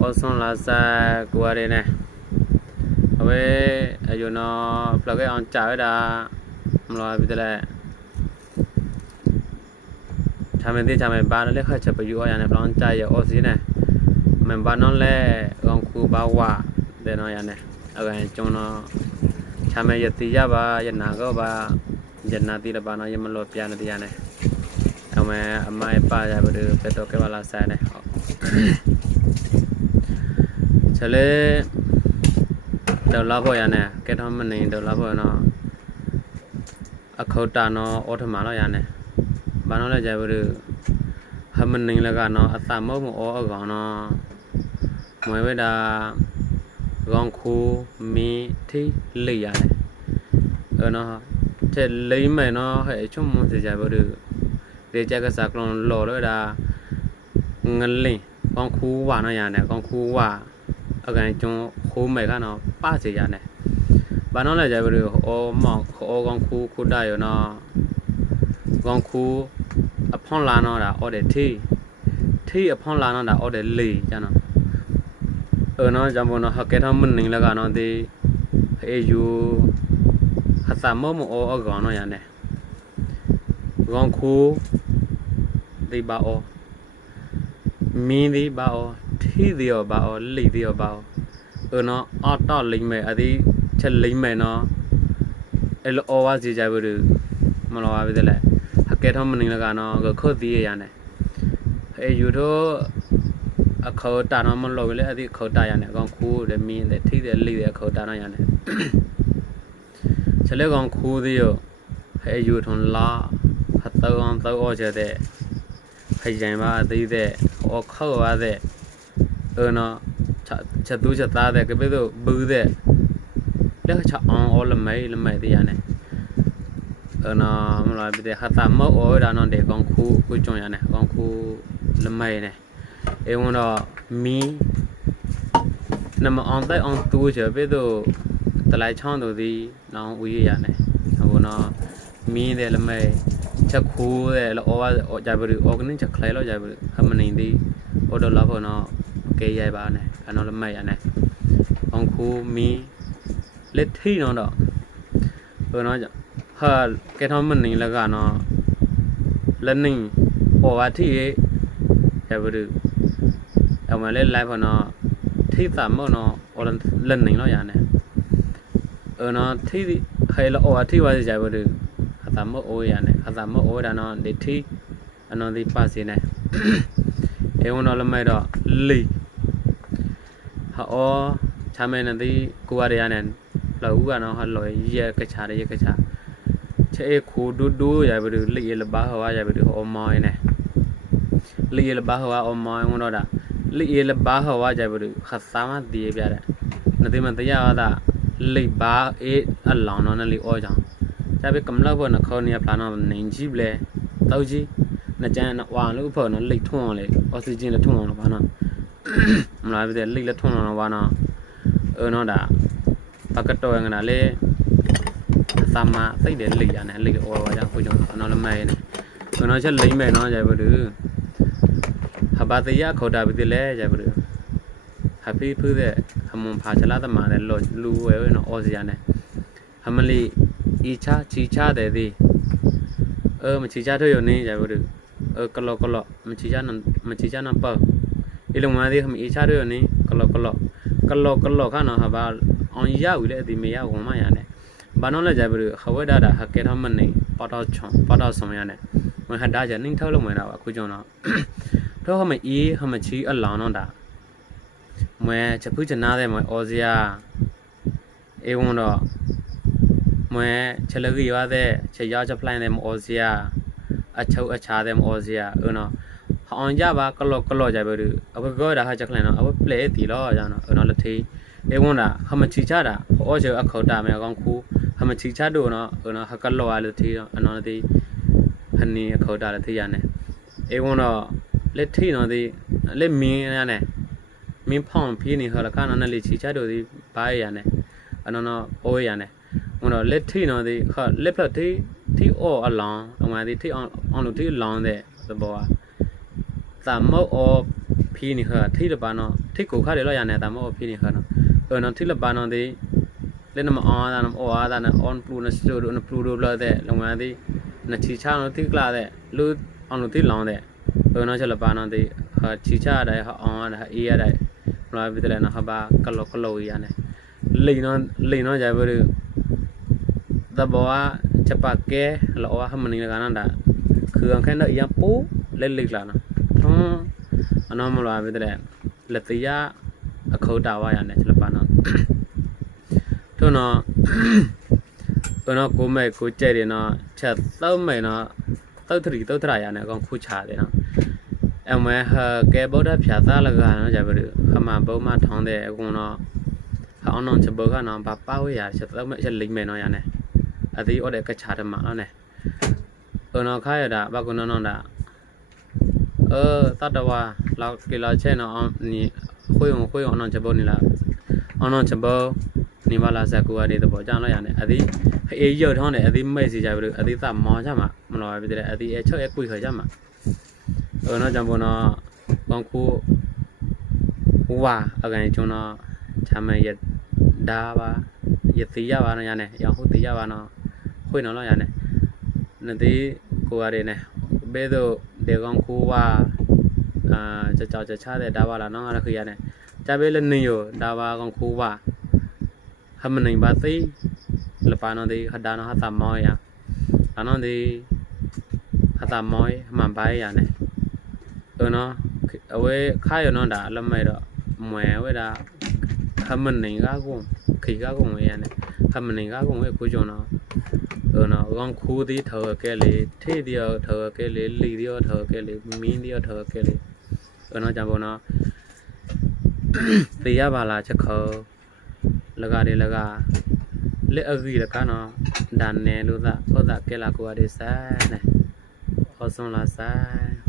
Oson lasa qua đây nè હવે જો નો plug on ચાવે દા મલો બિતલે થામે દે થામે બા લે ખા છપ યુ ઓયા ને પ્લોન ચા ય ઓસી ને મે બા નોન લે ગોં કુ બા વા દે નો યા ને અગા ચોન નો થામે ય તી યા બા ય ના ગો બા ય ના તી લે બા નો ય મલો પ્યા ને તી યા ને અમે અમાય પા જા બધું પેટો કેવા લાસા ને ဇလဲဒေါ်လာပေါ်ရနဲ့ကဲတော့မနေဒေါ်လာပေါ်နော်အခုတာနော်အော်ထမနော်ရနဲ့ဘာနော်လဲကြဘူးဟမနေလကနော်အသမုံမအောအကောင်နော်မွေဝဲတာကောင်ခိုးမင်းထိလိတ်ရတယ်အဲ့နော်တဲ့လိမ့်မယ်နော်ဟဲ့ချုံမစကြဘူးဒေကြကစားကလွန်လော်လို့တာငလင်းကောင်ခိုးဝါနော်ရနဲ့ကောင်ခိုးဝါ အကန်ကျွန်းခိုးမယ်ကနော်ပါစေရနဲ့ဘာနော်လဲကြပြီအော်မောင်ခေါ်ကောင်ခိုးခိုးတာရောနော်ကောင်ခိုးအဖွန်လာနော်တာအော်တယ်ထေးထေးအဖွန်လာနော်တာအော်တယ်လေကျနော်အနော်ဂျမ်ဘောနော်ဟကဲထမနင်းလကနော်ဒီအေယူဟသမမအောအကောင်နော်ရနဲ့ကောင်ခိုးဒီပါအောမင်းဒီပါအော ဟီဒီယောဘာအောလီဒီယောဘာအောအနော်အော်တော့လိမ့်မယ်အဒီချက်လိမ့်မယ်နော်အဲ့လိုအော်ဝါစီကြဘူးမလောပါဘူးတဲ့လေဟကဲထုံးမနေလကနော်ခုတ်သေးရရနေအေယူတော့အခေါ်တာနော်မလောပဲလေအဒီခေါ်တာရနေအကောင်ခိုးတယ်မင်းတဲ့ထိတယ်လိတယ်ခေါ်တာနော်ရနေချက်လက်ကောင်ခိုးသေးရောအေယူထုံးလာဟတောင်းတောင်းအော်ချက်တဲ့ခိုင်ကြံပါသေးတဲ့အော်ခေါ်ပါတဲ့ no cha cha tu cha ta de ke be do bu de le cha on all le mai le mai de ya ne no mo la be de ha ta mo o da no de kon khu khu chon ya ne kon khu le mai ne e won do mi na ma on dai on tu cha be do တလိုက်ချောင်းတို့သည်နောင်ဦးရရနေဟိုနော်မီးတယ်လမဲချက်ခိုးတယ်လောဝါကြဘရီအော်ဂနင်းချက်ခလဲလောကြဘရီဟမနေသည်အော်ဒလာဖို့နော် 给也吧呢，看到了没呀呢？昂苦米，လက်ထိနော်တော့ဟိုနော်ဟာကဲထောင်းမနေလကနော်လက်နေဟောပါထိရဲ့ရပါဘူးအမလေး live နော်ထိသာမောနော်အော်လက်နေလို့ရနေအနော်ထိခဲလောအော်ထိဝါစီကြပါဘူးအသာမောအိုးရနေအသာမောအိုးဒါနော်ဒီထိအနော်ဒီပါစီနေအဲဝန်တော်လမဲ့တော့လေး ဟာအောချာမဲနတိကိုရရနဲ့လောဦးကနော်ဟာလောရကချာရကချာချေခိုဒူဒူရဘဒူလိရလဘာဟဝရဘဒူအောမောင်းနေလိရလဘာဟဝအောမောင်းငတော့တာလိရလဘာဟဝကြဘဒူခသမာဒီပြတဲ့နတိမတရားတာလိဘာအေးအလောင်းနော်နလီအောကြောင့်ကြပဲကမလောက်ဘောနခေါနေပလာနော်နေကြီးပလဲတောက်ကြီးနကြန်နဝါလို့ဖော်နော်လိထွန်းလေအောက်ဆီဂျင်လည်းထွန်းအောင်လို့ဘာနော် မလားပြတဲ့လိလည်းထွန်းအောင်လို့ဘာနော်เออเนาะဒါပကတော်ငနာလေသမသိတယ်လိရနဲ့လိအော်ပါကြောင့်ကိုကြောင့်နော်လမဲနေဘယ်တော့ချက်လိမ့်မယ်နော်ကြဘူးတူဟဘာတရခေါ်တာပြီလေကြဘူးတူဟပီဖူးတဲ့ဟမွန်ဖာချလာသမားတဲ့လောလူဝဲနော်အော်စီယာနဲ့ဟမလီဤချာချီချတဲ့ဒီเออမချီချထွက်ရနေကြဘူးတူเออกะลอกะลอမချီချနမချီချနပေါ့อีลงมาดิหมอีชาด้วยนี่กะลอ လေလုံမသေးခမအေချာတော့နေကလော့ကလော့ကလော့ကလော့ခါနော်ဟာဘာအောင်ရဦးလေအဒီမေရဝင်မရနဲ့ဘာနော်လဲကြပြီခဝဲဒါဒါဟကဲထမနေပတော်ချွန်ပတော်ဆောင်ရနဲ့မဟဒါကြနေထောက်လုံးဝင်တော့အခုကျွန်တော်တော့ဟမအေးဟမချီအလောင်းတော့ဒါမွဲချက်ဖူးချနာတဲ့မွဲအော်စရာအေဝွန်တော့မွဲချက်လကီရွာတဲ့ချက်ရောက်ချက်ဖလိုင်းတဲ့မအော်စရာအချုပ်အချာတဲ့မအော်စရာဦးနော် ဟောင်းကြပါကလော့ကလော့ကြပြီအဘကောဒါဟာချက်ခလန်နော်အဘပလေတီလောကြောင့်နော်ဦးနော်လက်သေးเอวน่ะหมชิชาดาโอเจอขอตาแม่กองคูหมชิชาโดเนาะเออเนาะหกลออะลทีเนาะอนอติหนีขอตาละทียาเนี่ยเอวเนาะလက်ထိနော်ဒီလက်မင်းရနဲ့မင်းဖောင်းဖီးနေဟောလကနော်နဲ့လေချီချတို့ဒီဘာရရနဲ့အနော်နော်အိုးရနဲ့ဟိုတော့လက်ထိနော်ဒီခလက်ဖလက်ထိထိအော်အလောင်းအမှန်ဒီထိအောင်အောင်လို့ထိလောင်းတဲ့သဘောကသ ตามออ พีนี่ค่ะที่ละปานอที่กูค่าเดี๋ยวเราอย่างเนี่ยตามออพีนี่ค่ะเนาะเออเนาะที่ละปานอดีเล่นมาออนนะอออาดนะออนพลูนะสตูดนะพลูดูเลยแต่ลงมาดีนะชีชาเนาะที่กล้าแต่รู้ออนรู้ที่ลองแต่เออเนาะจะละปานอดีฮะชีชาได้ฮะออนฮะเอียได้เราไปแต่นะฮะบากะโลกะโลยาเนี่ยลีเนาะลีเนาะจะไปดูตะบัวจะปากแกเราว่าให้มันนี่ละกันนั่นแหละคือแค่นั้นยังปูเล่นลีกละเนาะ ထုံးအနော်မလာပြီတဲ့လက်တရားအခုတာဝါရနဲ့ချလပါနော်ထုံးနော်တော့နော်ကိုမဲကိုကြဲ့တယ်နော်ချက်သုံးမဲနော်တုတ်ထရီတုတ်ထရာရနဲ့အကောင်ခုချတယ်နော်အမဲဟကဲဗုဒ္ဓဖြာသားလကနော်ကြပါလို့ခမဘုံမထောင်းတဲ့အကုန်နော်ဟောင်းနော်ချက်ဘောကနော်ဘာပါဝရချက်သုံးမဲချက်လိမ့်မဲနော်ရနဲ့အသေးဩတဲ့ကချာတမနော်နဲ့တော့နော်ခါရတာဘကုနော်နော်တာ เออตัดว่าเรากินเราเช่นเนาะนี่คุยของคุยของนอนจะบ่นี่ล่ะออนอนจะบ่นี่มาลาสักกูอะဒီတော့ကြောင်းလိုက်ရတယ်အဒီအေးရုပ်ထောင်းတယ်အဒီမိတ်စီကြပြီလို့အဒီသမောကြမှာမလို့ပြီတဲ့အဒီအချုပ်အကွေခကြမှာเออเนาะจังบ่เนาะบางคูว่าအကန်ကျွန်တော်ချမ်းမရဒါပါရတိရပါနော်ရနေရဟုတ်တိရပါနော်ခွေနော်လို့ရနေနတိကိုရတယ်နေ ဘဲတော့ ဒေကောင်ခူဝါအာကြကြောကြချတဲ့ဒါပါလာနော်ငါရခရနဲ့ကြပဲလည်းနေရဒါပါကောင်ခူဝါဟမနိုင်ပါသိလပါနော်ဒီခဒါနော်ဟာတမောရအနော်ဒီဟာတမောရမှန်ပါရနဲ့တော့နော်အဝဲခါရနော်ဒါအလမဲတော့မွဲဝဲဒါဟမနိုင်ကကုခိကကုဝဲရနဲ့ဟမနိုင်ကကုဝဲကိုကြော နော်အကောင်ခိုးသေးထောက်ကဲလေထိသေးထောက်ကဲလေလီသေးထောက်ကဲလေမင်းသေးထောက်ကဲလေနော်ကြံပေါ်နော်သေရပါလားချက်ခေါ်လကတွေလကလက်အကြီးလကနော်ဒါနယ်လို့သာဟောတာကဲလာကိုရတဲ့ဆိုင်နဲ့ဟောဆုံးလာဆိုင်